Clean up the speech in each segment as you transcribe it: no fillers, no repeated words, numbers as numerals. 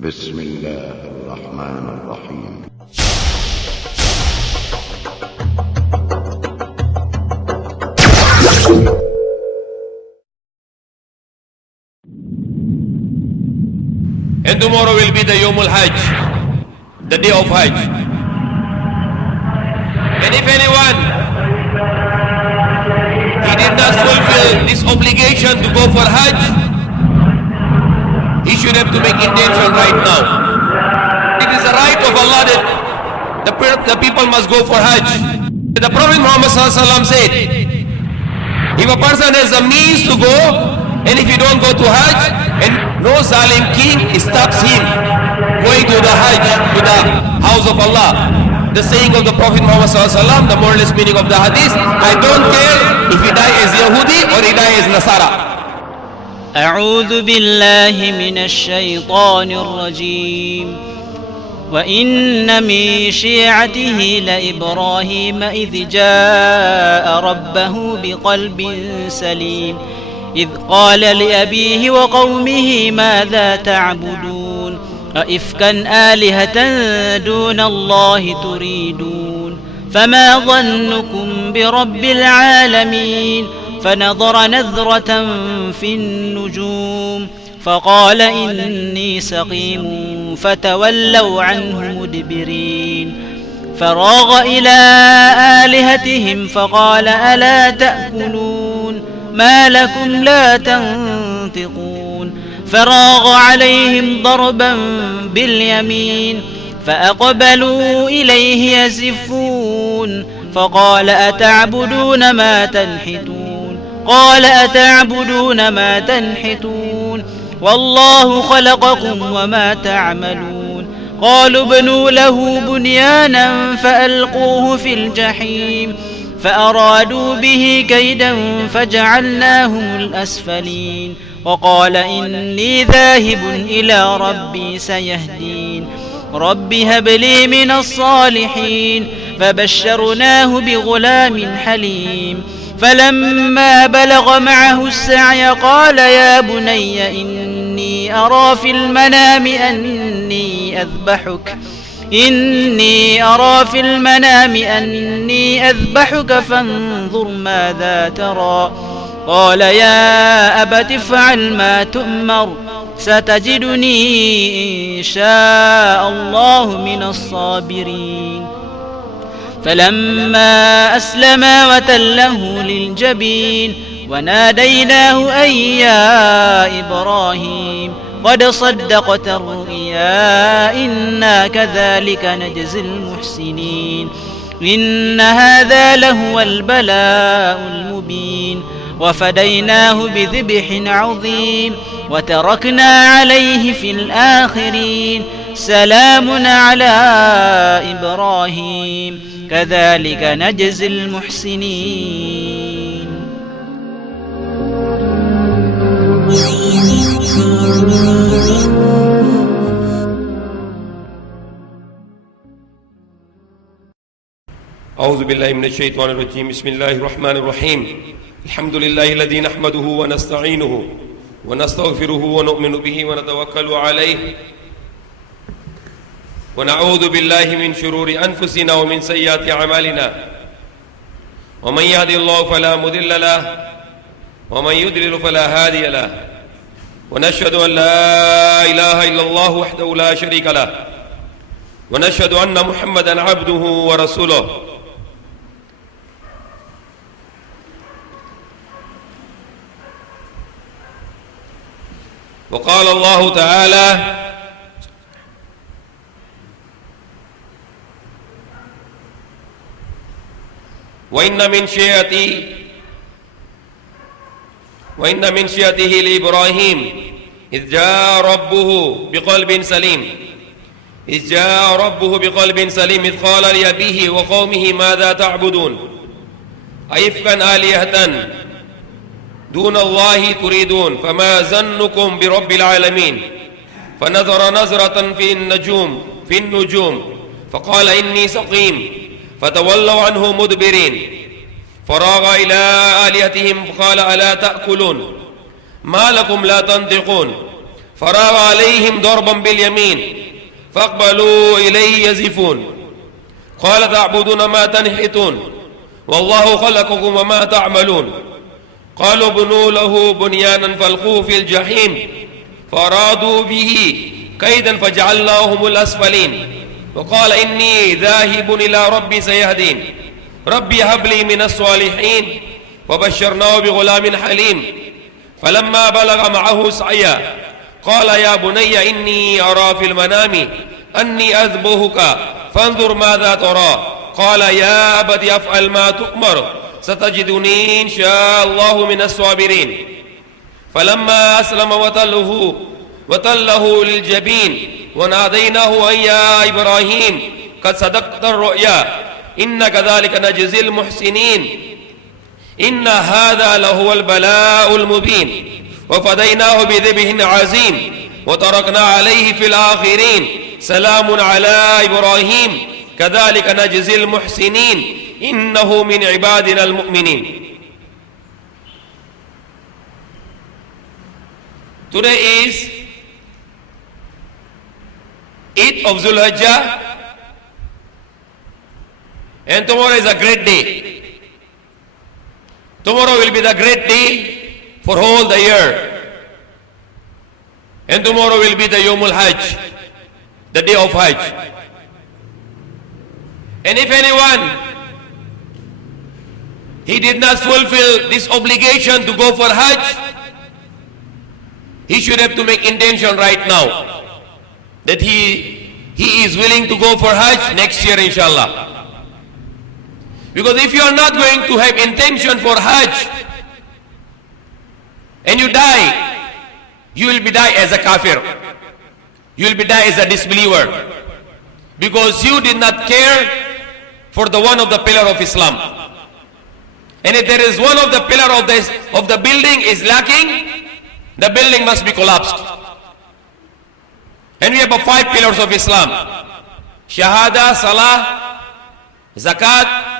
بسم الله الرحمن الرحيم. And tomorrow will be the Yawmul Hajj, the day of Hajj. And if anyone he did not fulfill this obligation to go for Hajj, he should have to make intention right now. It is the right of Allah that the people must go for Hajj. The Prophet Muhammad ﷺ said, if a person has the means to go, and if you don't go to Hajj, and no Zalim king stops him going to the Hajj, to the house of Allah. The saying of the Prophet Muhammad ﷺ, the moralist meaning of the hadith, I don't care if he die as Yahudi or he die as Nasara. أعوذ بالله من الشيطان الرجيم. وإن من شيعته لإبراهيم إذ جاء ربه بقلب سليم إذ قال لأبيه وقومه ماذا تعبدون أئفكا آلهة دون الله تريدون فما ظنكم برب العالمين فنظر نذرة في النجوم فقال إني سقيم فتولوا عنه مدبرين فراغ إلى آلهتهم فقال ألا تأكلون ما لكم لا تنطقون فراغ عليهم ضربا باليمين فأقبلوا إليه يزفون فقال أتعبدون ما تنحتون قال أتعبدون ما تنحتون والله خلقكم وما تعملون قالوا ابنوا له بنيانا فألقوه في الجحيم فأرادوا به كيدا فجعلناهم الأسفلين وقال إني ذاهب إلى ربي سيهدين رب هب لي من الصالحين فبشرناه بغلام حليم فلما بلغ معه السعي قال يا بني إني أرى في المنام أني أذبحك فانظر ماذا ترى قال يا أبت افعل ما تؤمر ستجدني إن شاء الله من الصابرين فلما أسلما وتله للجبين وناديناه أن يا إبراهيم قد صدقت الرؤيا إنا كذلك نجزي المحسنين إن هذا لهو البلاء المبين وفديناه بذبح عظيم وتركنا عليه في الآخرين سلام على إبراهيم كذلك نجزي المحسنين. أعوذ بالله من الشيطان الرجيم. بسم الله الرحمن الرحيم. الحمد لله الذي نحمده ونستعينه ونستغفره ونؤمن به ونتوكل عليه ونعوذ بالله من شرور أنفسنا ومن سيئات أعمالنا ومن يهد الله فلا مضل له ومن يضلل فلا هادي له ونشهد أن لا إله إلا الله وحده لا شريك له ونشهد أن محمدا عبده ورسوله. وقال الله تعالى وإن من شيعته لإبراهيم إذ جاء ربه بقلب سليم إذ قال لأبيه وقومه ماذا تعبدون أئفكا آلهة دون الله تريدون فما ظنكم برب العالمين فنظر نظرة في النجوم فقال إني سقيم فتولوا عنه مدبرين فراغ إلى آلهتهم فقال ألا تأكلون ما لكم لا تنطقون فراغ عليهم ضربا باليمين فاقبلوا إليه يزفون قال تعبدون ما تنحتون والله خلقكم وما تعملون قالوا بنوا له بنيانا فالقوه في الجحيم فأرادوا به كيدا فجعلناهم الأسفلين وقال إني ذاهب إلى ربي سيهدين ربي هب لي من الصالحين وبشرناه بغلام حليم فلما بلغ معه سعيا قال يا بني إني أرى في المنام أني أذبحك فانظر ماذا ترى قال يا أبت افعل ما تؤمر ستجدني إن شاء الله من الصابرين فلما أسلم وتله للجبين وناديناه أن يا إبراهيم قد صدقت الرؤيا إن كذلك نجزي المحسنين إن هذا لهو البلاء المبين وفديناه بذبح عظيم وتركنا عليه في الآخرين سلام على إبراهيم كذلك نجزي المحسنين إنه من عبادنا المؤمنين. Today is 8th of Zulhijjah and tomorrow is a great day. Tomorrow will be the great day for all the year. And tomorrow will be the Yawmul Hajj, the day of Hajj. And if anyone, he did not fulfill this obligation to go for Hajj, he should have to make intention right now that he is willing to go for Hajj next year, inshallah. Because if you are not going to have intention for Hajj and you die, you will be die as a kafir. You will be die as a disbeliever. Because you did not care for the one of the pillar of Islam. And if there is one of the pillar of the building is lacking, the building must be collapsed. And we have 5 pillars of Islam: Shahada, Salah, Zakat,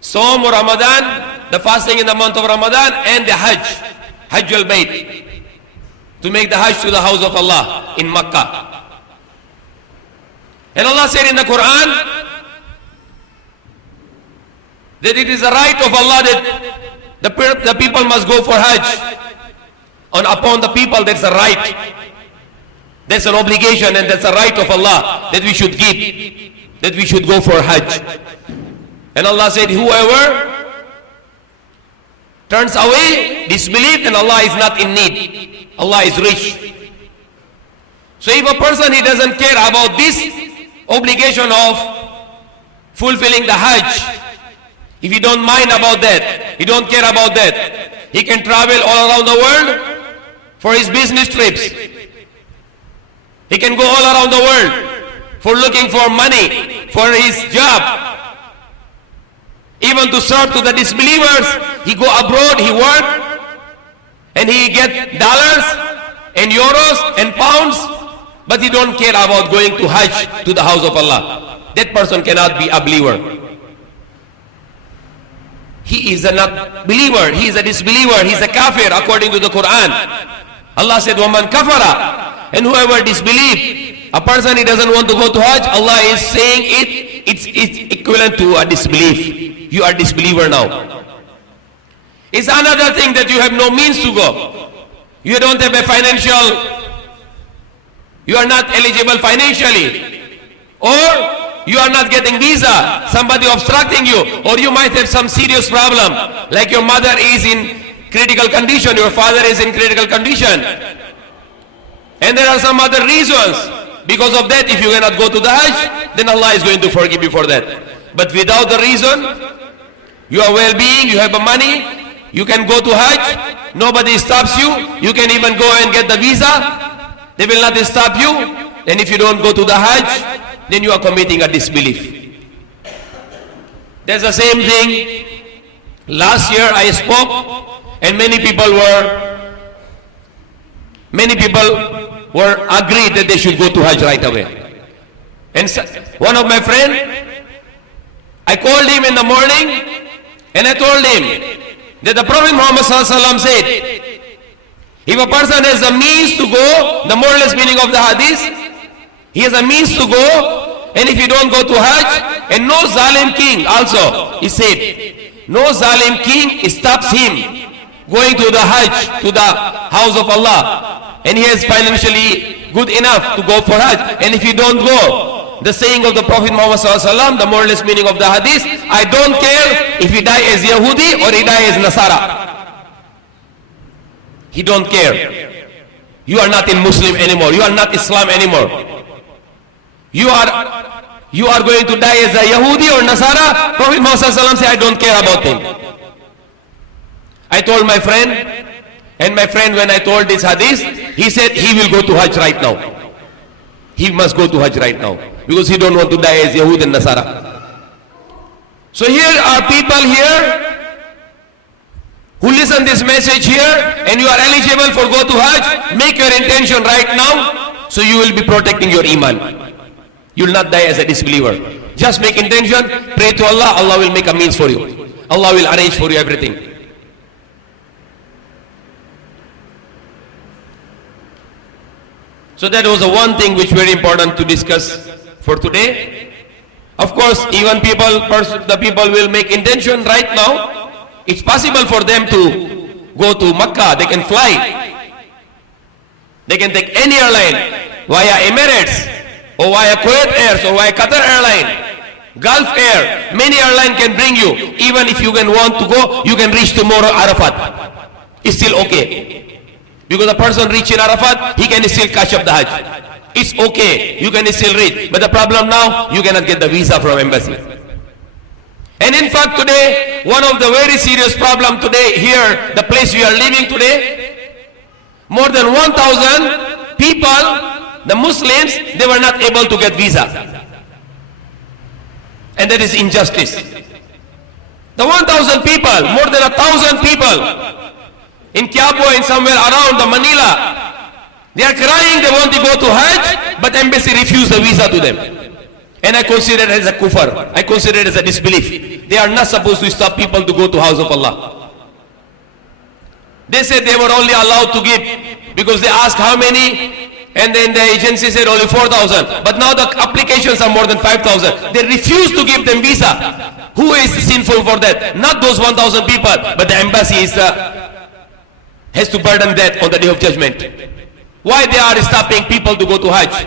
Saum, Ramadan, the fasting in the month of Ramadan, and the Hajj, Hajj al-Bayt, to make the Hajj to the house of Allah in Makkah. And Allah said in the Quran that it is the right of Allah that the people must go for Hajj. And upon the people, that's a right. That's an obligation and that's a right of Allah that we should give, that we should go for Hajj. And Allah said, whoever turns away, disbelief, then Allah is not in need. Allah is rich. So if a person, he doesn't care about this obligation of fulfilling the Hajj, if he don't mind about that, he don't care about that, he can travel all around the world for his business trips. He can go all around the world for looking for money for his job. Even to serve to the disbelievers, he go abroad, he work, and he get dollars and euros and pounds, but he don't care about going to Hajj, to the house of Allah. That person cannot be a believer. He is a not believer, he is a disbeliever, he is a kafir according to the Quran. Allah said, وَمَنْ كَفَرَ, and whoever disbelieve, a person he doesn't want to go to Hajj, Allah is saying it's equivalent to a disbelief. You are a disbeliever now. It's another thing that you have no means to go. You don't have a financial, you are not eligible financially, or you are not getting visa, somebody obstructing you, or you might have some serious problem, like your mother is in critical condition, your father is in critical condition, and there are some other reasons. Because of that, if you cannot go to the Hajj, then Allah is going to forgive you for that. But without the reason, you are well-being, you have money, you can go to Hajj, nobody stops you, you can even go and get the visa, they will not stop you. And if you don't go to the Hajj, then you are committing a disbelief. There's the same thing. Last year I spoke, and many people were agreed that they should go to Hajj right away. And one of my friends, I called him in the morning and I told him that the Prophet Muhammad ﷺ said, If a person has a means to go, the more or less meaning of the hadith, he has a means to go, and if you don't go to Hajj, and no zalim king also, he said, no zalim king stops him going to the Hajj, to the house of Allah, and he is financially good enough to go for Hajj, and if you don't go, the saying of the Prophet Muhammad ﷺ, the more or less meaning of the hadith, I don't care if he die as Yahudi or he die as Nasara. He don't care. You are not in Muslim anymore. You are not Islam anymore. You are going to die as a Yahudi or Nasara. Prophet Muhammad ﷺ said, I don't care about him. I told my friend, and my friend when I told this hadith, he said he will go to Hajj right now. He must go to Hajj right now because he don't want to die as Yahud and Nasara. So here are people here who listen this message here, and you are eligible for go to Hajj. Make your intention right now, so you will be protecting your iman. You will not die as a disbeliever. Just make intention, pray to Allah, Allah will make a means for you. Allah will arrange for you everything. So that was the one thing which very important to discuss for today. Of course, even the people will make intention right now. It's possible for them to go to Makkah. They can fly. They can take any airline via Emirates or via Kuwait Airs or via Qatar Airline, Gulf Air. Many airlines can bring you. Even if you can want to go, you can reach tomorrow Arafat. It's still okay. Because a person reaching Arafat, he can still catch up the Hajj. It's okay. You can still reach. But the problem now, you cannot get the visa from embassy. And in fact today, one of the very serious problem today here, the place we are living today, more than 1,000 people, the Muslims, they were not able to get visa. And that is injustice. The 1,000 people, more than 1,000 people, in Quiapo and somewhere around the Manila, they are crying, they want to go to Hajj, but embassy refused the visa to them. And I consider it as a kufr. I consider it as a disbelief. They are not supposed to stop people to go to house of Allah. They said they were only allowed to give because they asked how many, and then the agency said only 4,000. But now the applications are more than 5,000. They refuse to give them visa. Who is sinful for that? Not those 1,000 people, but the embassy has to burden that on the day of judgment. Why they are stopping people to go to Hajj?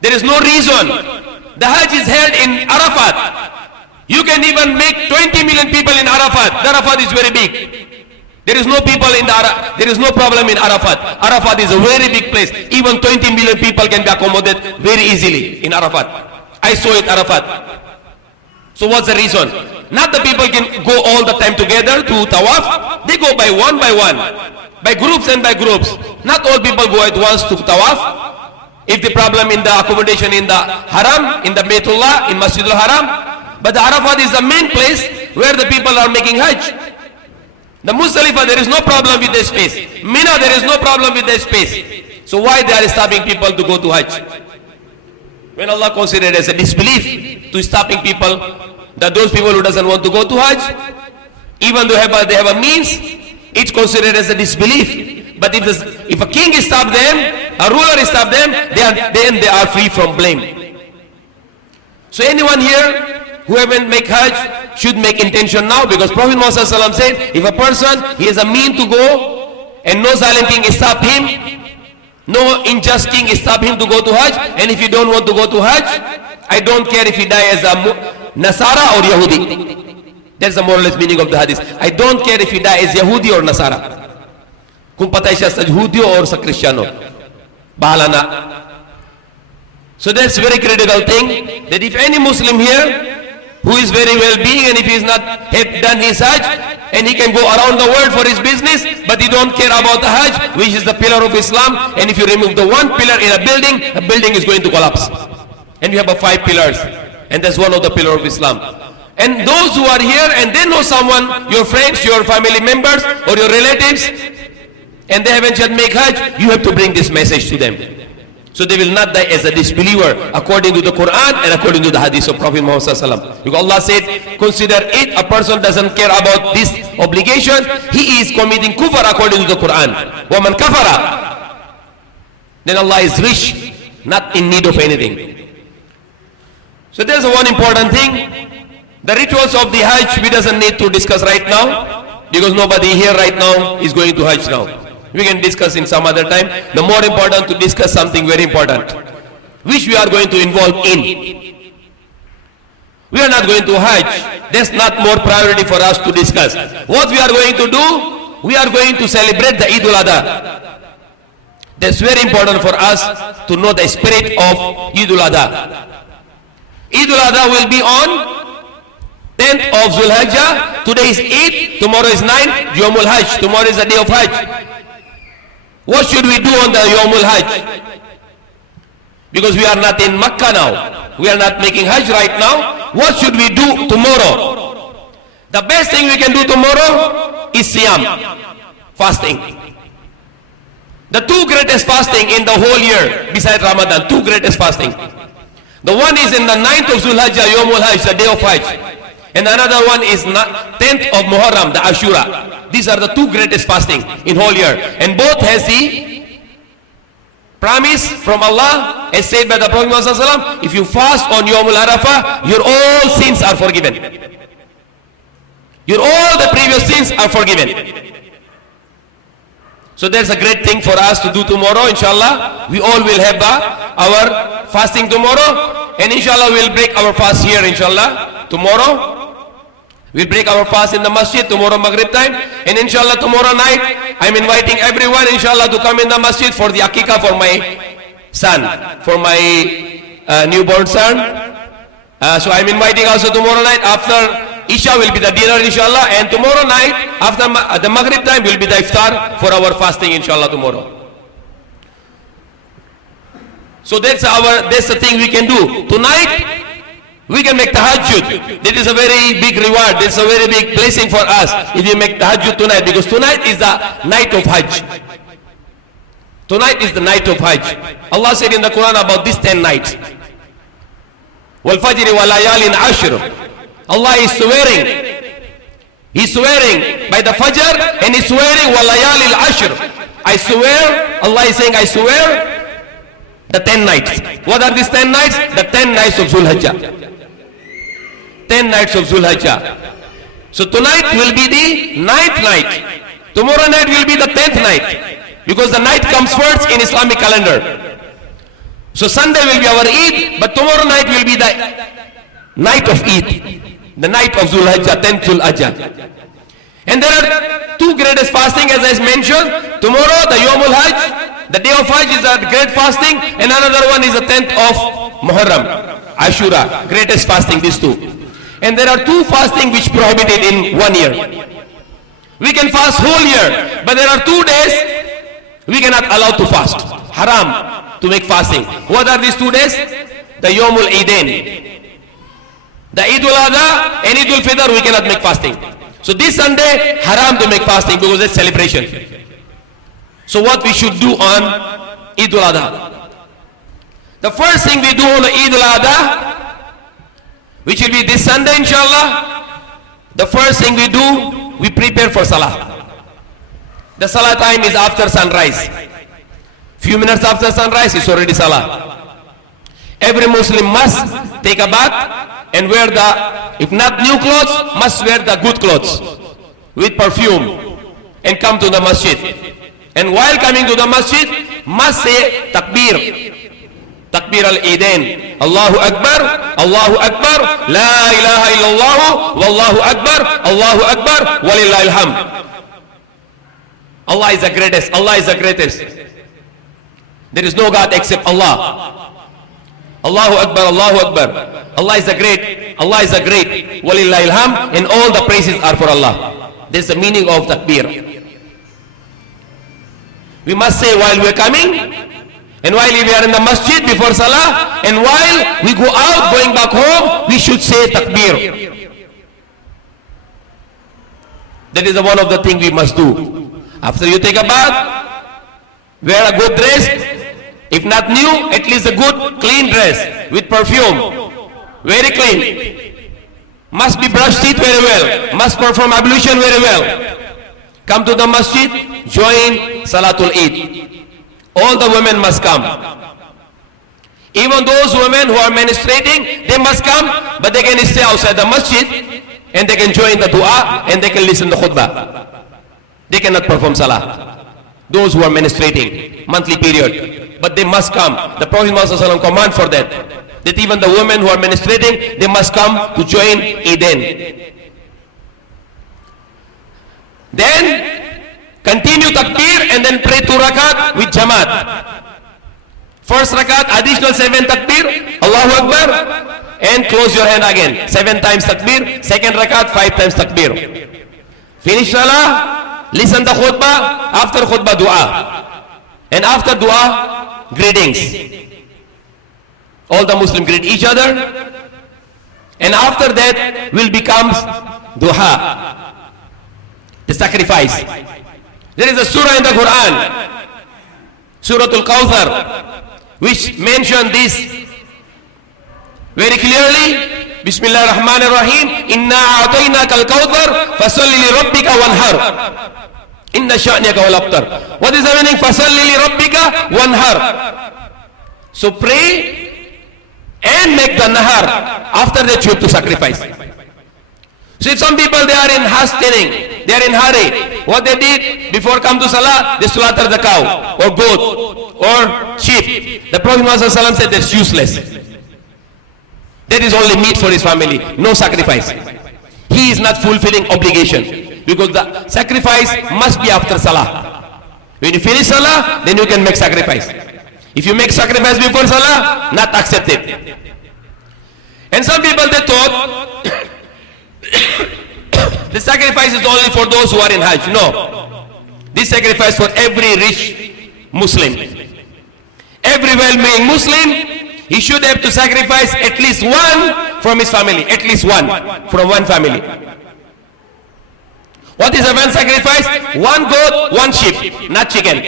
There is no reason. The Hajj is held in Arafat. You can even make 20 million people in Arafat. The Arafat is very big. There is no people in there is no problem in Arafat. Arafat is a very big place. Even 20 million people can be accommodated very easily in Arafat. I saw it Arafat. So what's the reason? Not the people can go all the time together to Tawaf. They go by one, by groups and by groups. Not all people go at once to Tawaf. If the problem in the accommodation in the Haram, in the Baytullah, in Masjid El-Haram, but the Arafat is the main place where the people are making Hajj. The Muzdalifah, there is no problem with the space. Mina, there is no problem with the space. So why they are stopping people to go to Hajj? When Allah considered as a disbelief to stopping people, that those people who doesn't want to go to Hajj, even though they have a means, it's considered as a disbelief. But if a king stops them, a ruler stops them, then they are free from blame. So anyone here who haven't made Hajj should make intention now, because Prophet Muhammad ﷺ said, if a person, he has a mean to go, and no zalim king stop him, no unjust king stop him to go to Hajj, and if you don't want to go to Hajj, I don't care if he die as a Nasara or Yahudi. That's the more or less meaning of the hadith. I don't care if he die as Yahudi or Nasara. Kung patay siya sa Judyo or sa Kristiyano, bahala na. So that's very critical thing, that if any Muslim here who is very well-being, and if he is not done his Hajj, and he can go around the world for his business, but he don't care about the Hajj, which is the pillar of Islam, and if you remove the one pillar in a building, the building is going to collapse. And you have 5 pillars, and that's one of the pillar of Islam. And those who are here and they know someone, your friends, your family members, or your relatives, and they haven't yet made Hajj, you have to bring this message to them. So they will not die as a disbeliever according to the Quran and according to the hadith of Prophet Muhammad sallallahu alaihi wasallam. Because Allah said, consider it, a person doesn't care about this obligation, he is committing kufr according to the Quran. وَمَنْ كَفَرَ, then Allah is rich, not in need of anything. So there's one important thing. The rituals of the Hajj we doesn't need to discuss right now, because nobody here right now is going to Hajj now. We can discuss in some other time. The more important to discuss something very important, which we are going to involve in. We are not going to Hajj. That's not more priority for us to discuss. What we are going to do, we are going to celebrate the Eid al-Adha. That's very important for us to know the spirit of Eid al-Adha. Eid al-Adha will be on 10th of Zulhijjah. Today is 8, tomorrow is 9, Yawmul Hajj. Tomorrow is the day of Hajj. What should we do on the Yawmul Hajj? Because we are not in Makkah now. We are not making Hajj right now. What should we do tomorrow? The best thing we can do tomorrow is Siyam, fasting. The two greatest fasting in the whole year besides Ramadan, two greatest fasting. The one is in the 9th of Zulhijjah, Yawmul Hajj, the day of Hajj. And another one is 10th of Muharram, the Ashura. These are the two greatest fasting in whole year. And both has the promise from Allah, as said by the Prophet ﷺ, if you fast on Yawmul Arafah, your all sins are forgiven. Your all the previous sins are forgiven. So there's a great thing for us to do tomorrow, inshallah. We all will have our fasting tomorrow. And inshallah we'll break our fast here, inshallah, tomorrow. We'll break our fast in the masjid tomorrow Maghrib time. And inshallah tomorrow night, I'm inviting everyone inshallah to come in the masjid for the akikah for my son, for my newborn son. So I'm inviting also tomorrow night after Isha will be the dinner inshallah. And tomorrow night after the Maghrib time will be the iftar for our fasting inshallah tomorrow. So that's the thing we can do. Tonight, we can make tahajjud. That is a very big reward. That's a very big blessing for us if you make tahajjud tonight, because tonight is the night of Hajj. Tonight is the night of Hajj. Allah said in the Quran about these 10 nights. Wal fajri wa layalin ashr. Allah is swearing. He's swearing by the Fajr, and he's swearing wa layalil ashr. I swear, Allah is saying, I swear the 10 nights. What are these 10 nights? The 10 nights of Zulhijjah. 10 nights of Zulhijjah. So tonight will be the 9th night. Tomorrow night will be the 10th night. Because the night comes first in Islamic calendar. So Sunday will be our Eid, but tomorrow night will be the night of Eid. The night of Zulhijjah, 10th Zulhijjah. And there are two greatest fasting as I mentioned. Tomorrow the Yawmul Hajj, the day of Hajj is a great fasting, and another one is the 10th of Muharram, Ashura, greatest fasting, these two. And there are two fasting which prohibited in 1 year. We can fast whole year, but there are 2 days we cannot allow to fast. Haram to make fasting. What are these 2 days? The Yawmul Eidain. The Eid al-Adha and Eid al-Fitr we cannot make fasting. So this Sunday, haram to make fasting because it's celebration. So what we should do on Eid al-Adha? The first thing we do on Eid al-Adha, which will be this Sunday inshallah, the first thing we do, we prepare for Salah. The Salah time is after sunrise. Few minutes after sunrise, it's already Salah. Every Muslim must take a bath and wear the, if not new clothes, must wear the good clothes with perfume and come to the masjid. And while coming to the masjid, must say takbir. Takbir al-Eidain. Allahu Akbar, Allahu Akbar, La ilaha illallah, Wallahu Akbar, Allahu Akbar, Walillahil hamd. Allah is the greatest, Allah is the greatest. There is no God except Allah. Allahu Akbar, Allahu Akbar. Allah is the great, Allah is the great. Walillahil hamd, and all the praises are for Allah. This is the meaning of takbir. We must say while we are coming, and while we are in the masjid before Salah, and while we go out going back home, we should say takbir. That is one of the things we must do. After you take a bath, wear a good dress, If not new, at least a good, clean dress with perfume. Very clean. Must be brushed teeth very well. Must perform ablution very well. Come to the masjid, join Salatul Eid. All the women must come. Even those women who are menstruating, they must come, but they can stay outside the masjid and they can join the dua and they can listen to khutbah. They cannot perform salah. Those who are menstruating, monthly period. But they must come. The Prophet ﷺ command for that. That even the women who are menstruating, they must come to join Eid. Then continue takbir and then pray 2 rakat with jamaat. First rakat, additional 7 takbir, Allahu Akbar, and close your hand again. 7 times takbir, second rakat, 5 times takbir. Finish salah, listen to khutbah, after khutbah dua. And after dua, greetings. All the Muslims greet each other. And after that will becomes duha, the sacrifice. There is a surah in the Quran, Surah Al-Kawthar, which mention this very clearly. Bismillah ar-Rahman ar-Rahim. Inna a'tainaka al-Kawthar fasalli li rabbika wanhar. Inna sha'niyaka wal abtar. What is the meaning? Fasalli li rabbika wanhar. So pray and make the nahar. After that you have to sacrifice. So if some people, they are in hastening, they are in hurry, what they did before come to salah, they slaughter the cow or goat or sheep. The Prophet ﷺ said that's useless. That is only meat for his family, no sacrifice. He is not fulfilling obligation because the sacrifice must be after salah. When you finish salah, then you can make sacrifice. If you make sacrifice before salah, not accepted. And some people, they thought the sacrifice is only for those who are in Hajj. No. This sacrifice for every rich Muslim. Every well-meaning Muslim, he should have to sacrifice at least one from his family. At least one from one family. What is a one sacrifice? One goat, one sheep, not chicken.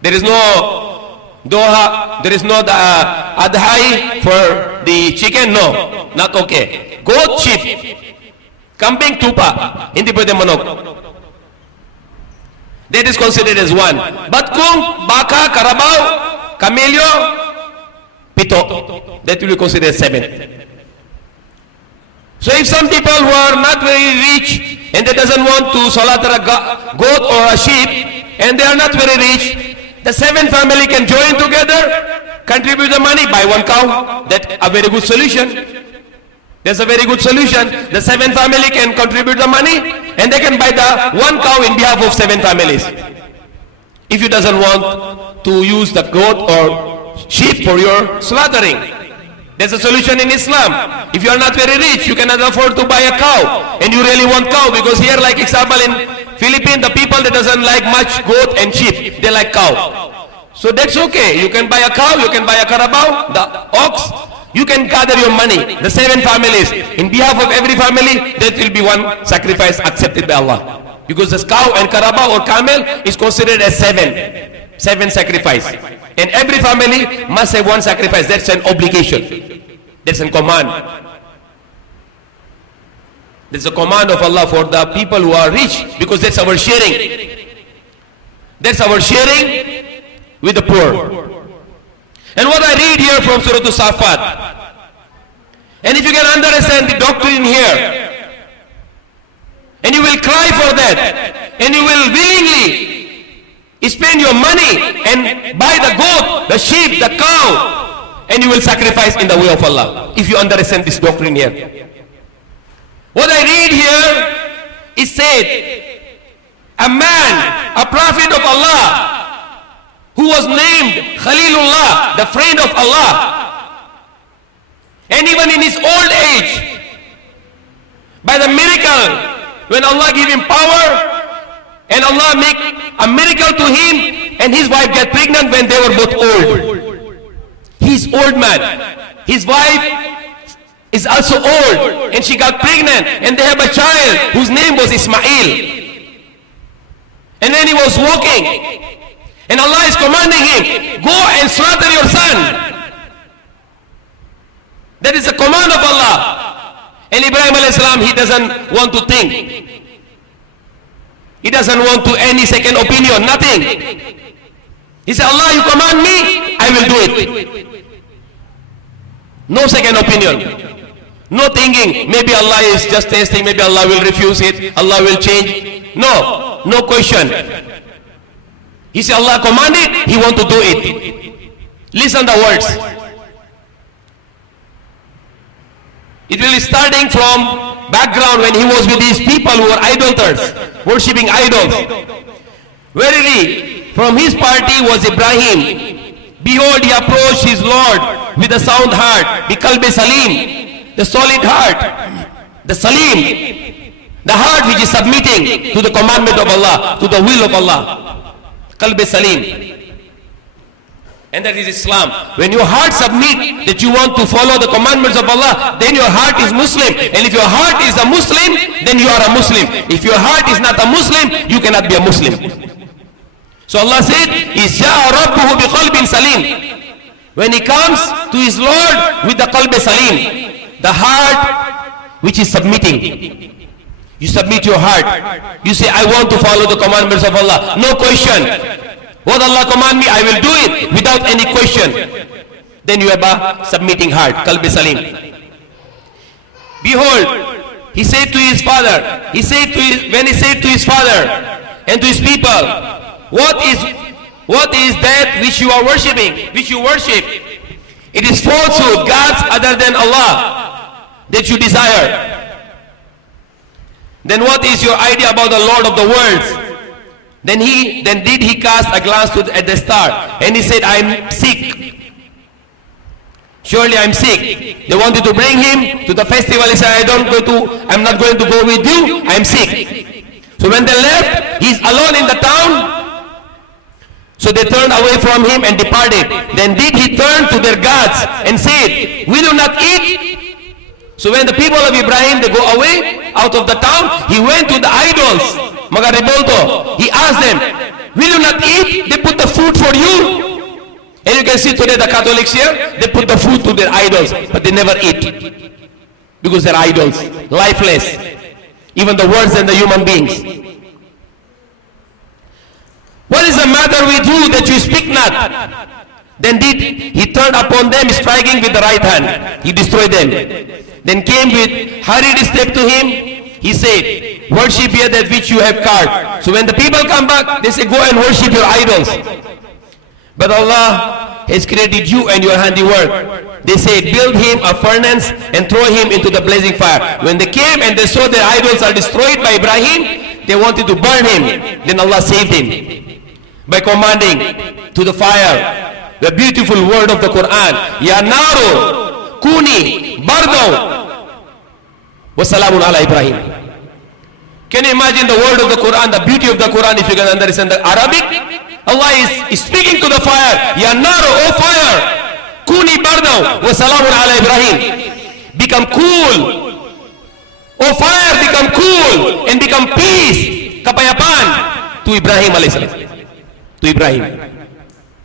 There is no doha, there is no adhai for the chicken. No, not okay. Goat, sheep, kambing, tupa, hindi pwede manok. That is considered as one. But kung baka, karabaw, camello, pito, that will be considered 7. So if some people who are not very rich and they doesn't want to slaughter a goat or a sheep and they are not very rich, the 7 family can join together, contribute the money, buy one cow. That's a very good solution. That's a very good solution. The 7 family can contribute the money and they can buy the one cow in behalf of 7 families. If you doesn't want to use the goat or sheep for your slaughtering, there's a solution in Islam. If you are not very rich, you cannot afford to buy a cow and you really want cow, because here, like example in Philippines, the people that doesn't like much goat and sheep, they like cow. So that's okay. You can buy a cow, you can buy a carabao, the ox. You can gather your money, the 7 families. In behalf of every family, that will be one sacrifice accepted by Allah. Because this cow and carabao or camel is considered as 7 sacrifice. And every family must have one sacrifice. That's an obligation. That's a command. That's a command of Allah for the people who are rich, because that's our sharing. That's our sharing with the poor. And what I read here from Surah Al-Safat, and if you can understand the doctrine here, and you will cry for that, and you will willingly spend your money and buy the goat, the sheep, the cow, and you will sacrifice in the way of Allah, if you understand this doctrine here. What I read here is said, a man, a prophet of Allah, who was named Khalilullah, the friend of Allah, and even in his old age, by the miracle, when Allah gave him power, and Allah make a miracle to him, and his wife get pregnant when they were both old. He's old man. His wife is also old, and she got pregnant, and they have a child whose name was Ismail. And then he was walking, And Allah is commanding him, go and slaughter your son. That is a command of Allah. And Ibrahim alayhi salam, he doesn't want to think. He doesn't want to any second opinion, nothing. He said, Allah, you command me, I will do it. No second opinion. No thinking, maybe Allah is just testing, maybe Allah will refuse it, Allah will change. No, no question. He said, Allah commanded, he want to do it. Listen the words. It will be starting from background when he was with these people who were idolaters, worshipping idols. Verily, from his party was Ibrahim. Behold, he approached his Lord with a sound heart, biqalbi salim, the solid heart, the salim, the heart which is submitting to the commandment of Allah, to the will of Allah. Qalbi salim. And that is Islam. When your heart submit that you want to follow the commandments of Allah, then your heart is Muslim. And if your heart is a Muslim, then you are a Muslim. If your heart is not a Muslim, you cannot be a Muslim. So Allah said, Isja'a rabbuhu biqalbin salim. When he comes to his Lord with the qalbi salim, the heart which is submitting. You submit your heart. You say, I want to follow the commandments of Allah. No question. What Allah command me, I will do it without any question. Then you have a submitting heart, qalbi salim. Behold, he said to his father, when he said to his father and to his people, what is that which you are worshipping, which you worship? It is falsehood, gods other than Allah that you desire. Then what is your idea about the Lord of the worlds? Then did he cast a glance at the star, and he said, I am sick. Surely I am sick. They wanted to bring him to the festival. He said, I'm not going to go with you. I am sick. So when they left, he is alone in the town. So they turned away from him and departed. Then did he turn to their gods and said, we do not eat. So when the people of Ibrahim, they go away out of the town, he went to the idols. Magaribolto. He asked them, will you not eat? They put the food for you. And you can see today the Catholics here, they put the food to their idols, but they never eat. Because they're idols, lifeless. Even the words and the human beings. What is the matter with you that you speak not? Then did he turn upon them, striking with the right hand. He destroyed them. Then came with hurried step to him. He said, worship here that which you have carved. So when the people come back, they say, go and worship your idols. But Allah has created you and your handiwork. They said, build him a furnace and throw him into the blazing fire. When they came and they saw their idols are destroyed by Ibrahim, they wanted to burn him. Then Allah saved him by commanding to the fire the beautiful word of the Quran. Ya naru kuni bardo wa salamun ala Ibrahim. Can you imagine the word of the Quran, the beauty of the Quran, if you can understand the Arabic? Allah is speaking to the fire. Ya naru, O fire, kuni bardo wa salamun ala Ibrahim. Become cool. O fire, become cool and become peace, kapayapan to Ibrahim alayhi salam. To Ibrahim.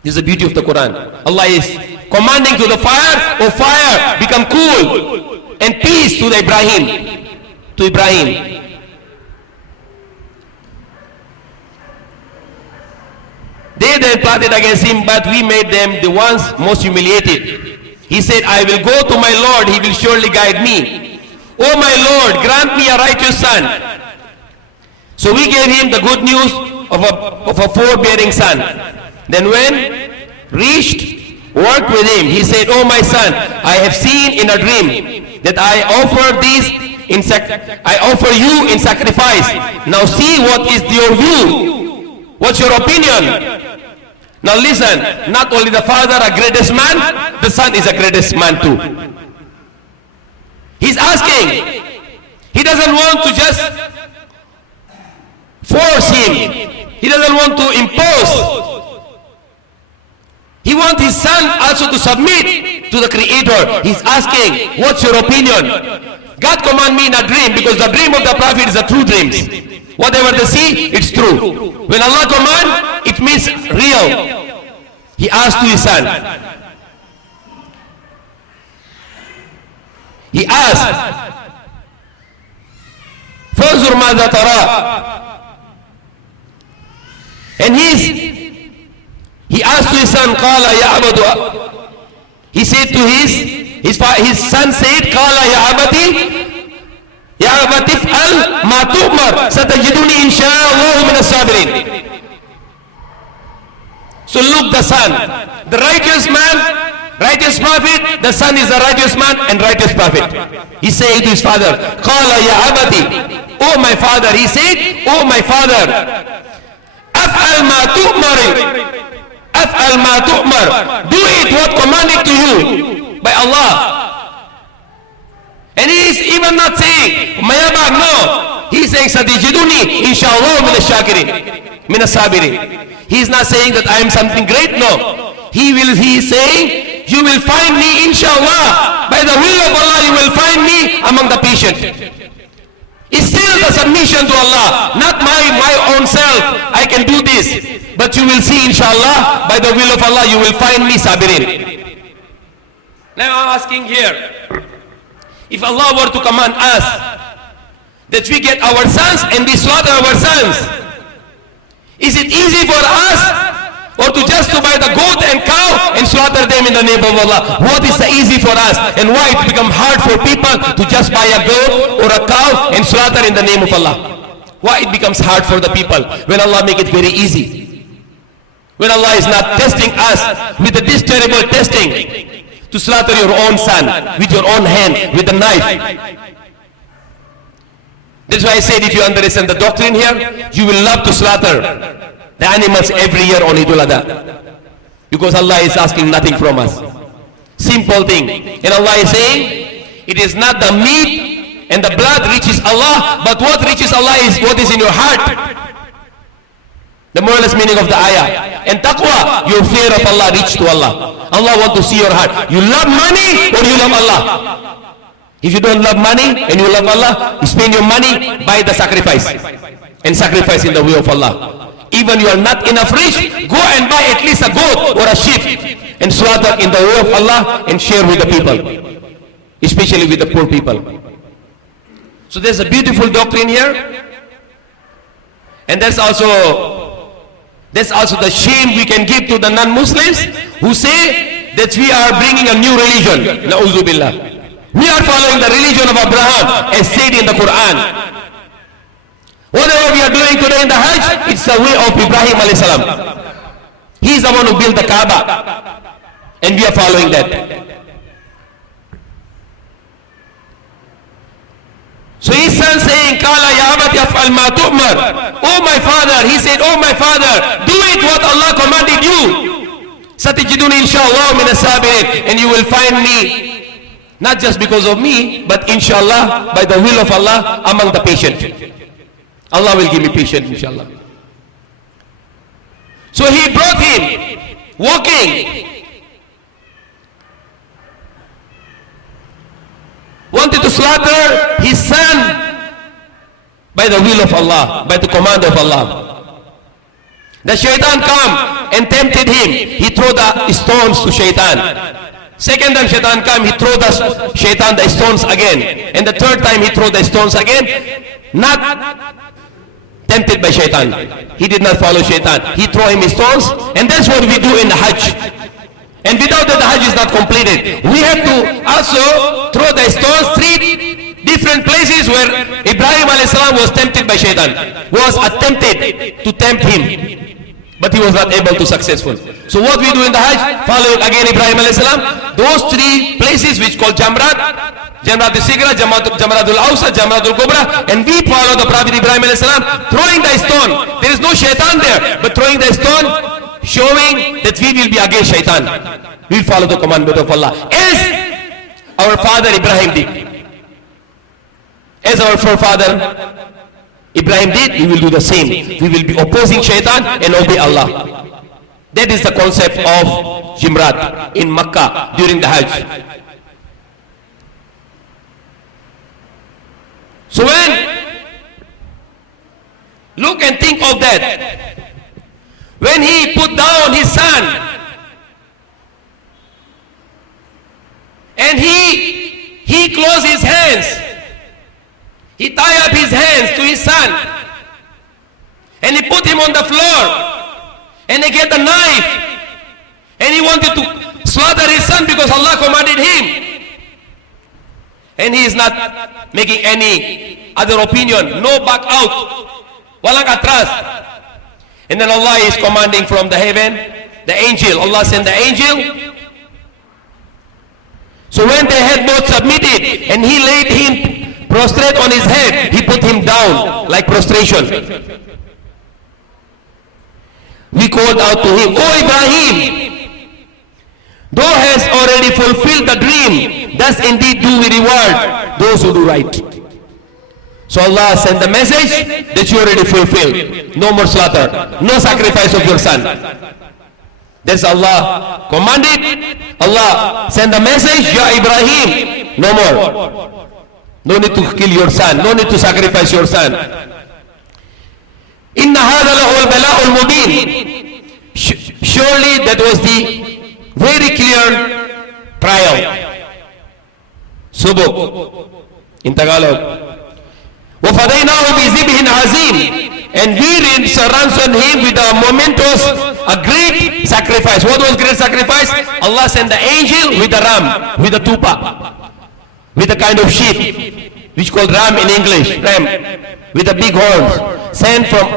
This is the beauty of the Quran. Allah is commanding to the fire, O fire, become cool and peace to the Ibrahim. To Ibrahim. They then plotted against him, but we made them the ones most humiliated. He said, I will go to my Lord, he will surely guide me. O my Lord, grant me a righteous son. So we gave him the good news of a forbearing son. Then when reached, worked with him, he said, O my son, I have seen in a dream that I offer you in sacrifice. Now see what is your view. What's your opinion? Now listen, not only the father a greatest man, the son is a greatest man too. He's asking. He doesn't want to just force him. He doesn't want to impose. He wants his son also to submit to the Creator. He's asking, what's your opinion? God command me in a dream, because the dream of the Prophet is a true dream. Whatever they see, it's true. When Allah command, it means real. He asked to his son. He asked, فانظر ماذا ترى. And he asked to his son, قال يا عبد. He said to his son said, قال يا عبدي يا عبد افعل ما تؤمر ستجدني إن شاء الله من الصابرين. So look, the son, the righteous man, righteous prophet, the son is a righteous man and righteous prophet. He said to his father, قال يا عبدي, oh my father. He said, oh my father, أفعل ما تؤمر. أفعل ما تؤمر. Do it what commanded to you by Allah. And he is even not saying Mayabag, no. He is saying Satijiduni, inshallah min ash-shakirin, min as-sabirin. He is not saying that I am something great, no. He is saying, you will find me, inshallah. By the will of Allah, you will find me among the patient. It's still the submission to Allah, not my own self. I can do this. But you will see, inshallah, by the will of Allah, you will find me sabirin. Now I'm asking here, if Allah were to command us that we get our sons and we slaughter our sons, is it easy for us or to just to buy the goat and cow and slaughter them in the name of Allah? What is the easy for us, and why it become hard for people to just buy a goat or a cow and slaughter in the name of Allah? Why it becomes hard for the people when Allah make it very easy? When Allah is not testing us with this terrible testing to slaughter your own son with your own hand, with a knife. That's why I said, if you understand the doctrine here, you will love to slaughter the animals every year on Eidul Adha, because Allah is asking nothing from us. Simple thing. And Allah is saying, it is not the meat and the blood reaches Allah, but what reaches Allah is what is in your heart. The moralist meaning of the ayah. And taqwa, your fear of Allah reach to Allah. Allah want to see your heart. You love money or you love Allah? If you don't love money and you love Allah, you spend your money, buy the sacrifice. And sacrifice in the way of Allah. Even you are not enough rich, go and buy at least a goat or a sheep and slaughter in the way of Allah and share with the people. Especially with the poor people. So there's a beautiful doctrine here. And that's also the shame we can give to the non-Muslims who say that we are bringing a new religion. Na'udhu billah. We are following the religion of Abraham as said in the Quran. Whatever we are doing today in the Hajj, it's the way of Ibrahim alayhi salam. He is the one who built the Kaaba. And we are following that. So his son saying, Kala ya abati af'al ma tu'mar. Oh my father, he said, oh my father, do it what Allah commanded you. Satijiduni inshallah min as-sabirin. And you will find me, not just because of me, but inshallah, by the will of Allah, among the patient. Allah will give me patience, inshallah. So he brought him, walking. Wanted to slaughter his son by the will of Allah, by the command of Allah. The shaitan come and tempted him. He threw the stones to shaitan. Second time shaitan come, he threw the shaitan the stones again. And the third time he threw the stones again. Not tempted by shaitan. He did not follow shaitan. He threw him stones. And that's what we do in the Hajj. And without that, the Hajj is not completed. We have to also throw the stones 3 different places where Ibrahim a.s. was tempted by shaitan. Was attempted to tempt him. But he was not able to successful. So what we do in the Hajj, follow again Ibrahim a.s. Those 3 places which called Jamrat, Jamrat al-Sigra, Jamrat al-Awsa, Jamrat al-Kubra, and we follow the Prophet Ibrahim a.s. throwing the stone. There is no shaitan there, but throwing the stone, showing that we will be against shaitan. We will follow the commandment of Allah. As our father Ibrahim did. As our forefather Ibrahim did, we will do the same. We will be opposing shaitan and obey Allah. That is the concept of Jimrat in Makkah during the Hajj. So when, look and think of that. when he put down his son, and he closed his hands, he tied up his hands to his son, and he put him on the floor, and he get a knife, and he wanted to slaughter his son because Allah commanded him, and he is not making any other opinion, no back out, walang atras. And then Allah is commanding from the heaven, the angel. Allah sent the angel. So when they had both submitted, and he laid him prostrate on his head, he put him down like prostration. We called out to him, "O Ibrahim, thou hast already fulfilled the dream. Thus indeed do we reward those who do right." So Allah sent the message that you already fulfilled. No more slaughter, no sacrifice of your son. That's Allah commanded. Allah sent the message, "Ya Ibrahim, no more. No need to kill your son, no need to sacrifice your son." Inna hadha lahu al-bala'u al-mubin. Surely that was the very clear trial. Subuk in Tagalog. وَفَدَيْنَاهُ بِذِبْحٍ عَظِيمٍ. And we ransomed him with a momentous, a great sacrifice. What was great sacrifice? Allah sent the angel with a ram, with a tupa, with a kind of sheep, which called ram in English, ram, with a big horns, sent from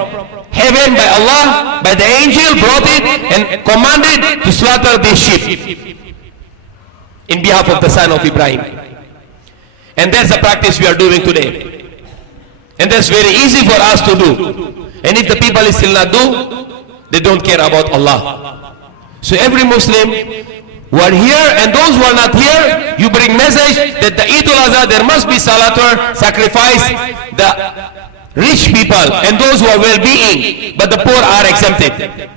heaven by Allah, by the angel, brought it and commanded to slaughter this sheep in behalf of the son of Ibrahim. And that's the practice we are doing today. And that's very easy for us to do. And if the people still not do, they don't care about Allah. So every Muslim who are here and those who are not here, you bring message that the Eid al-Adha, there must be salator, sacrifice the rich people and those who are well-being, but the poor are exempted.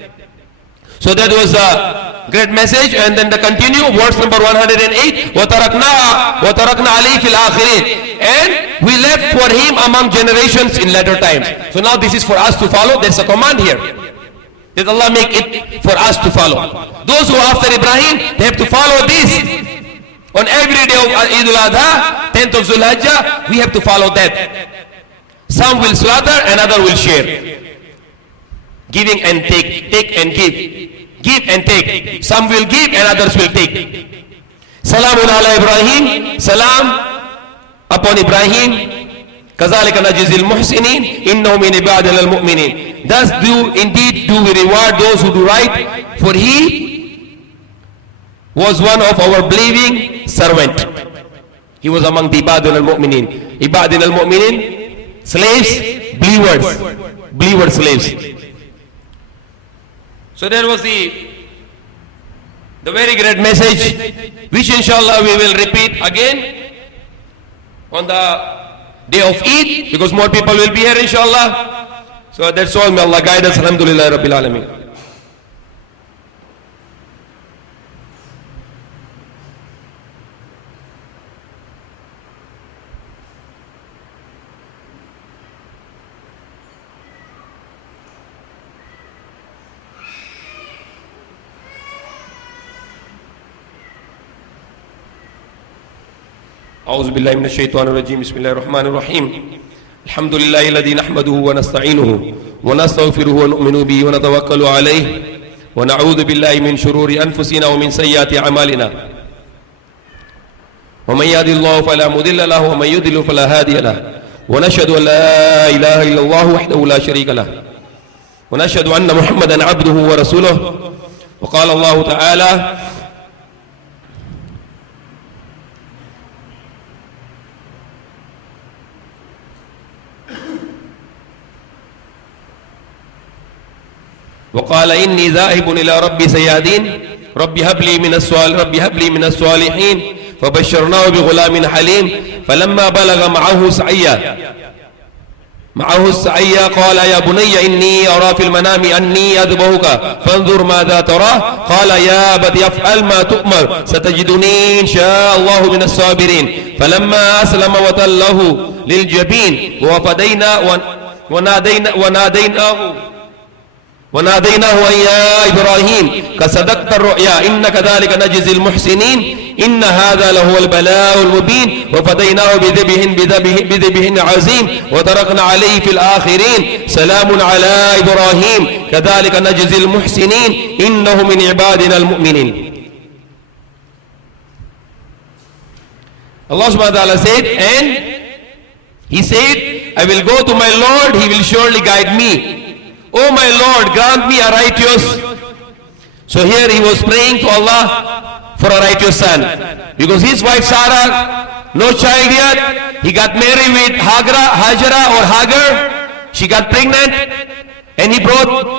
So that was a great message. And then the continue, verse number 108, وَتَرَكْنَا عَلَيْهِ فِي الْآخِرِينَ. And we left for him among generations in latter times. So now this is for us to follow. There's a command here. Did Allah make it for us to follow? Those who are after Ibrahim, they have to follow this. On every day of Eid al-Adha, 10th of Zulhijjah, we have to follow that. Some will slaughter, another will share. Giving and take and give. Give and take. Some will give and others will take. Salamun ala Ibrahim. Salam upon Ibrahim. Kazalika najzil muhsinin. Innahu min ibadina al-mu'minin. Thus indeed do we reward those who do right, for he was one of our believing servant. He was among the ibadina al-mu'minin. Ibadina al-mu'minin, slaves, believers slaves. So there was the very great message, which inshallah we will repeat again on the day of Eid, because more people will be here inshallah. So that's all. May Allah guide us. Alhamdulillah Rabbil Alameen. أعوذ بالله من الشيطان الرجيم بسم الله الرحمن الرحيم الحمد لله الذي نحمده ونستعينه ونستغفره ونؤمن به ونتوكل عليه ونعوذ بالله من شرور أنفسنا ومن سيئات أعمالنا ومن يهد الله فلا مضل له ومن يضلل فلا هادي له ونشهد أن لا إله إلا الله وحده لا شريك له ونشهد أن محمدا عبده ورسوله وقال الله تعالى وقال إني ذاهب إلى ربي سيهدين ربي هب لي من الصالحين فبشرناه بغلام حليم فلما بلغ معه السعي قال يا بني إني أرى في المنام أني أذبحك فانظر ماذا ترى قال يا أبت يفعل ما تؤمر ستجدني إن شاء الله من الصابرين فلما أسلم وتله للجبين وَنَادَيْنَاهُ أَن يَا إِبْرَاهِيمُ كَصَدَقْتَ الرُّؤْيَا إِنَّ كَذَلِكَ نَجْزِي الْمُحْسِنِينَ إِنَّ هَذَا لَهُوَ الْبَلَاءُ الْمُبِينُ وَفَدَيْنَاهُ بِذِبْحٍ عَظِيمٍ وَتَرَكْنَا عَلَيْهِ فِي الْآخِرِينَ سَلَامٌ عَلَى إِبْرَاهِيمَ كَذَلِكَ نَجْزِي الْمُحْسِنِينَ إِنَّهُ مِنْ عِبَادِنَا الْمُؤْمِنِينَ. Allah subhanahu wa ta'ala said, and he said, I will go to my Lord, he will surely guide me. Oh my Lord, grant me a righteous. So here he was praying to Allah for a righteous son. Because his wife Sarah, no child yet, he got married with Hajara or Hagar. She got pregnant and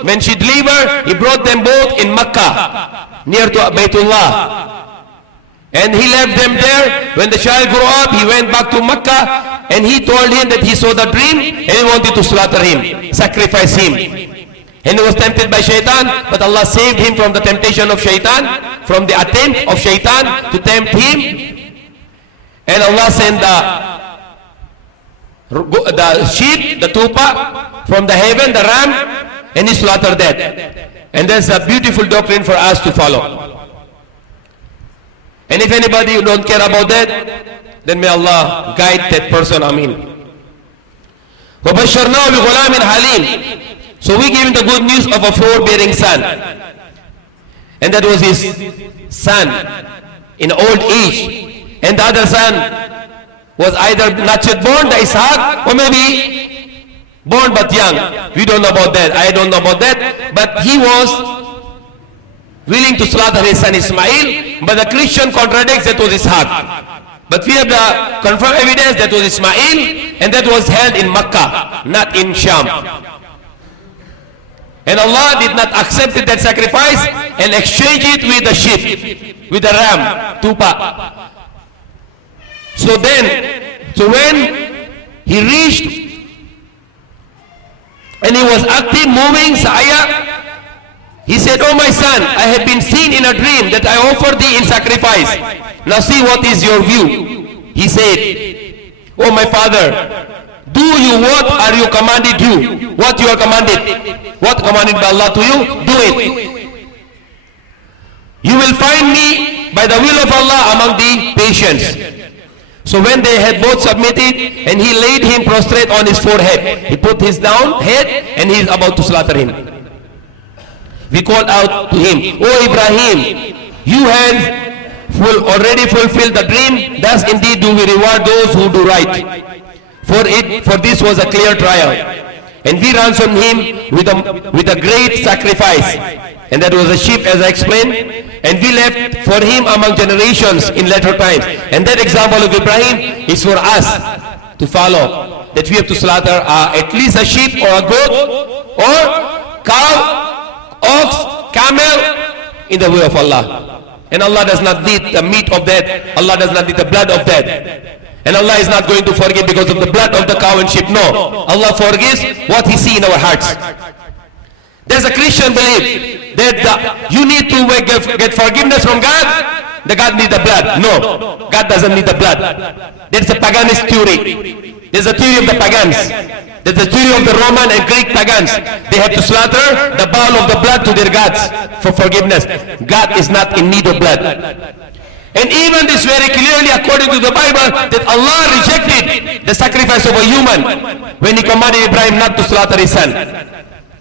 when she delivered, he brought them both in Makkah, near to Baytullah. And he left them there. When the child grew up, he went back to Makkah and he told him that he saw the dream and he wanted to slaughter him, sacrifice him. And he was tempted by shaitan, but Allah saved him from the temptation of shaitan, from the attempt of shaitan to tempt him. And Allah sent the sheep, the tupa, from the heaven, the ram, and he slaughtered that. And that's a beautiful doctrine for us to follow. And if anybody who don't care about that, then may Allah guide that person. Ameen. وَبَشَّرْنَاهُ بِغُلَامٍ حَلِيمٍ. So we gave him the good news of a floor-bearing son. And that was his son in old age. And the other son was either not yet born, the Ishaq, or maybe born but young. We don't know about that. I don't know about that. But he was willing to slaughter his son Ismail, but the Christian contradicts that was Ishaq. But we have the confirmed evidence that was Ismail, and that was held in Makkah, not in Sham. And Allah did not accept that sacrifice and exchange it with the sheep, with the ram, tupa. So when he reached and he was active, moving, Sa'ya, he said, oh my son, I have been seen in a dream that I offer thee in sacrifice. Now see what is your view. He said, oh my father, do you what are you commanded you? What you are commanded? What commanded by Allah to you? Do it. You will find me by the will of Allah among the patients. So when they had both submitted and he laid him prostrate on his forehead, he put his down head and he is about to slaughter him. We called out to him, oh Ibrahim, you have already fulfilled the dream, thus indeed do we reward those who do right. For this was a clear trial. And we ransomed him with a great sacrifice. And that was a sheep, as I explained. And we left for him among generations in later times. And that example of Ibrahim is for us to follow. That we have to slaughter at least a sheep or a goat or cow, ox, camel in the way of Allah. And Allah does not need the meat of that. Allah does not need the blood of that. And Allah is not going to forgive because of the blood of the cow and sheep. No. Allah forgives what He sees in our hearts. There's a Christian belief that you need to get forgiveness from God. The God needs the blood. No. God doesn't need the blood. That's a paganist theory. There's a theory of the pagans. There's a theory of the Roman and Greek pagans. They have to slaughter the bowl of the blood to their gods for forgiveness. God is not in need of blood. And even this very clearly according to the Bible that Allah rejected the sacrifice of a human when He commanded Ibrahim not to slaughter his son.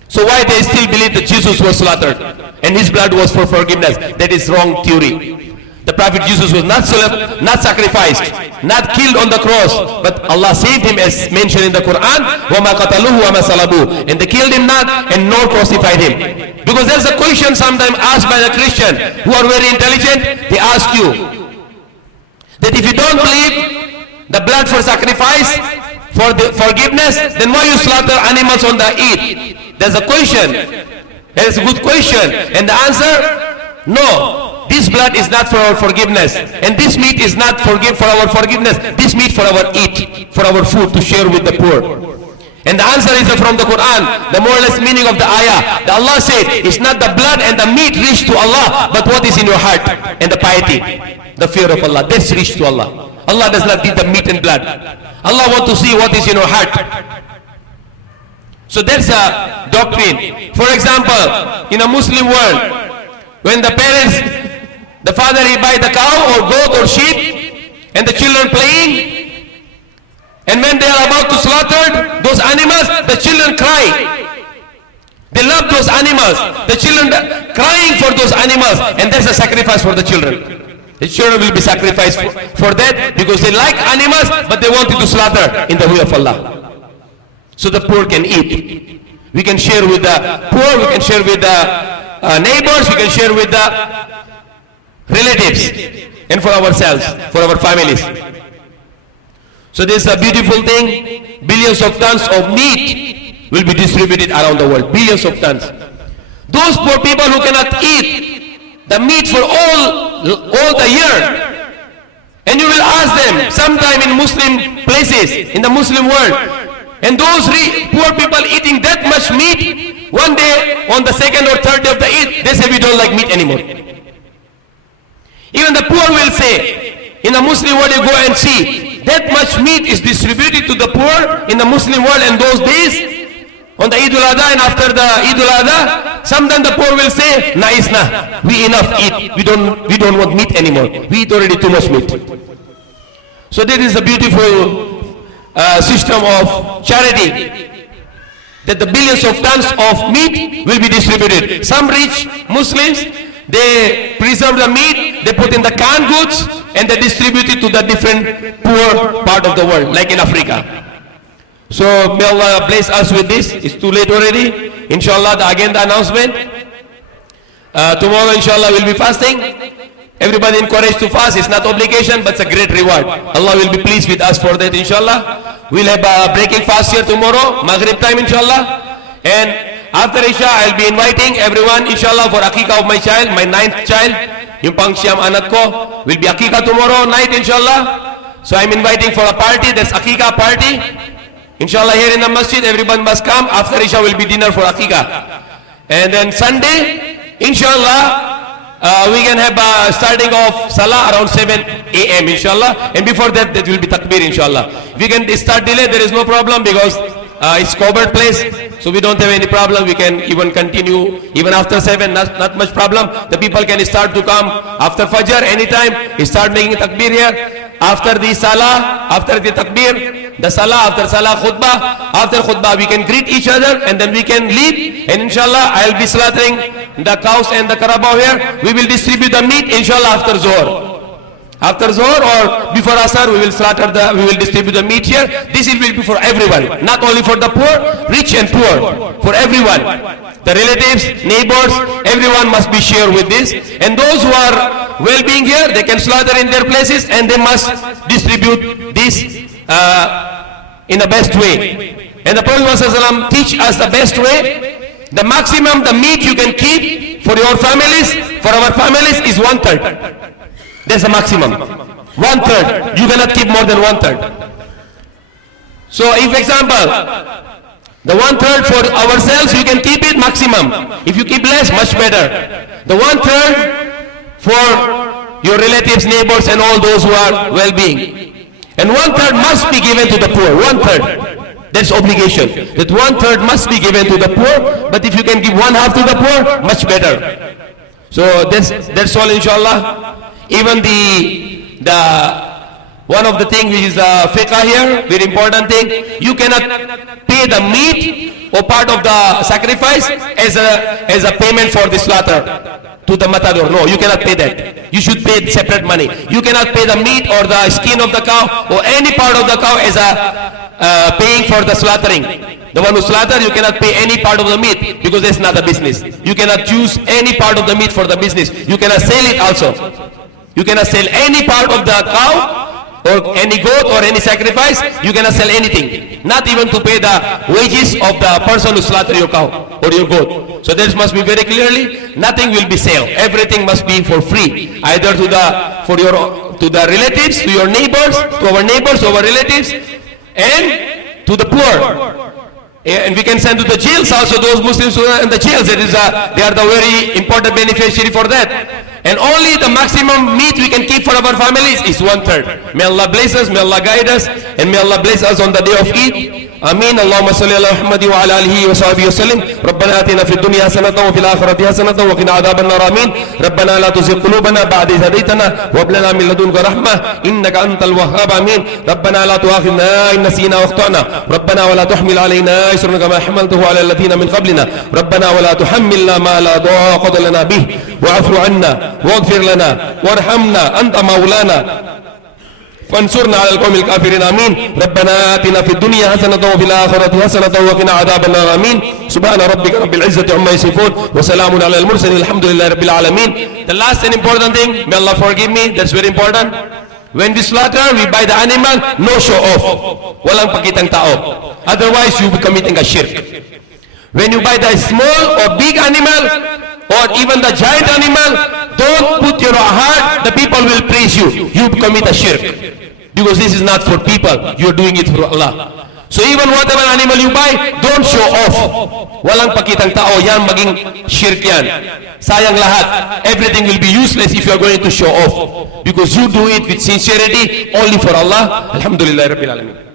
So why they still believe that Jesus was slaughtered and His blood was for forgiveness? That is wrong theory. The Prophet Jesus was not sacrificed, not killed on the cross, but Allah saved him as mentioned in the Quran, وَمَا قَتَلُوهُ وَمَا صَلَبُوهُ, and they killed him not and nor crucified him. Because there's a question sometimes asked by the Christian who are very intelligent. They ask you that if you don't believe the blood for sacrifice, for the forgiveness, then why you slaughter animals on the Eid? There's a question. It's a good question. And the answer, no. This blood is not for our forgiveness. And this meat is not for our forgiveness. This meat for our eat, for our food to share with the poor. And the answer is from the Quran, the more or less meaning of the ayah. The Allah said, it's not the blood and the meat reach to Allah, but what is in your heart and the piety, the fear of Allah. That's reach to Allah. Allah does not need the meat and blood. Allah wants to see what is in your heart. So that's a doctrine. For example, in a Muslim world, when the parents, the father he buy the cow or goat or sheep, and the children playing, and when they are about to slaughter those animals, the children cry. They love those animals. The children crying for those animals, and that's a sacrifice for the children. The children will be sacrificed for that because they like animals, but they wanted to slaughter in the way of Allah. So the poor can eat. We can share with the poor, we can share with the neighbors, we can share with the relatives, and for ourselves, for our families. So this is a beautiful thing. Billions of tons of meat will be distributed around the world. Billions of tons. Those poor people who cannot eat the meat for all the year, and you will ask them sometime in Muslim places, in the Muslim world, and those poor people eating that much meat, one day, on the second or third day of the Eid, they say we don't like meat anymore. Even the poor will say, in the Muslim world you go and see, that much meat is distributed to the poor in the Muslim world, and those days, on the Eid al-Adha and after the Eid al-Adha, sometimes the poor will say, na is na, we enough eat, we don't want meat anymore, we eat already too much meat. So there is a beautiful system of charity, that the billions of tons of meat will be distributed. Some rich Muslims, they preserve the meat, they put in the canned goods, and they distribute it to the different poor part of the world, like in Africa. So may Allah bless us with this. It's too late already. Inshallah, again the announcement. Tomorrow inshallah we'll be fasting. Everybody encouraged to fast. It's not obligation, but it's a great reward. Allah will be pleased with us for that, inshallah. We'll have a breaking fast here tomorrow, Maghrib time, inshallah. And after Isha, I'll be inviting everyone, inshallah, for Akikah of my child, my 9th child. Yung pang siyam anak ko. Will be Akikah tomorrow night, inshallah. So I'm inviting for a party. That's Akikah party. Inshallah, here in the masjid, everyone must come. After Isha will be dinner for Akikah. And then Sunday, inshallah, we can have starting of Salah around 7 a.m. inshallah, and before that will be takbir inshallah. We can start delay, there is no problem because it's covered place, so we don't have any problem. We can even continue even after 7, not much problem. The people can start to come after Fajr anytime, start making takbir here. After the Salah, after the takbir, the Salah, after Salah khutbah, after khutbah we can greet each other and then we can leave, and inshallah I'll be slaughtering the cows and the carabao here. We will distribute the meat inshallah after Zohar. After Zohar or before Asar we will distribute the meat here. This will be for everyone, not only for the poor, rich and poor, for everyone. The relatives, neighbors, everyone must be shared with this. And those who are well-being here, they can slaughter in their places and they must distribute this in the best way. And the Prophet ﷺ teach us the best way. The maximum, the meat you can keep for your families, for our families is 1/3. That's the maximum. 1/3. You cannot keep more than 1/3. So if example, the 1/3 for ourselves, we can keep it maximum. If you keep less, much better. The 1/3 for your relatives, neighbors, and all those who are well-being. And 1/3 must be given to the poor. 1/3. That's obligation. That 1/3 must be given to the poor. But if you can give 1/2 to the poor, much better. So that's all, inshallah. Even one of the things which is fiqh here, very important thing, you cannot pay the meat or part of the sacrifice as a payment for the slaughter to the matador. No, you cannot pay that. You should pay separate money. You cannot pay the meat or the skin of the cow or any part of the cow as a paying for the slaughtering. The one who slaughter, you cannot pay any part of the meat because that's not a business. You cannot use any part of the meat for the business. You cannot sell it also. You cannot sell any part of the cow or any goat or any sacrifice. You cannot sell anything, not even to pay the wages of the person who slaughter your cow or your goat. So this must be very clearly, nothing will be sale. Everything must be for free, either to the relatives, to your neighbors, to our neighbors, to our relatives, and to the poor. And we can send to the jails also those Muslims who are in the jails. They are the very important beneficiary for that. And only the maximum meat we can keep for our families is 1/3. May Allah bless us, may Allah guide us, and may Allah bless us on the day of Eid. آمين. اللهم صل على محمد وعلى آله وصحبه وسلم. ربنا آتنا في الدنيا حسنة وفي الآخرة حسنة وقنا عذاب النار. آمين. ربنا لا تزغ قلوبنا بعد إذ هديتنا وهب لنا من لدنك رحمة إنك أنت الوهاب. آمين. ربنا لا تؤاخذنا إن نسينا واخطأنا. ربنا ولا تحمل علينا إصرا كما حملته على الذين من قبلنا. ربنا ولا تحملنا ما لا طاقة لنا به واعف عنا واغفر لنا وارحمنا أنت مولانا فانصرنا على القوم الكافرين. آمين. ربنا آتنا في الدنيا حسنة وفي الآخرة حسنة وقنا عذاب النار. آمين. سبحان ربك رب العزة عما يصفون وسلام على المرسلين الحمد لله رب العالمين. The last and important thing, may Allah forgive me, that's very important. When we slaughter, we buy the animal, no show off. Walang pakitang tao. Otherwise, you will be committing a shirk. When you buy the small or big animal, or even the giant animal, don't put your heart, the people will praise you. You commit a shirk. Because this is not for people, you are doing it for Allah. So even whatever animal you buy, don't show off. Walang pakitang tao, yan maging shirk yan. Sayang lahat. Everything will be useless if you are going to show off. Because you do it with sincerity, only for Allah. Alhamdulillah Rabbil Alamin.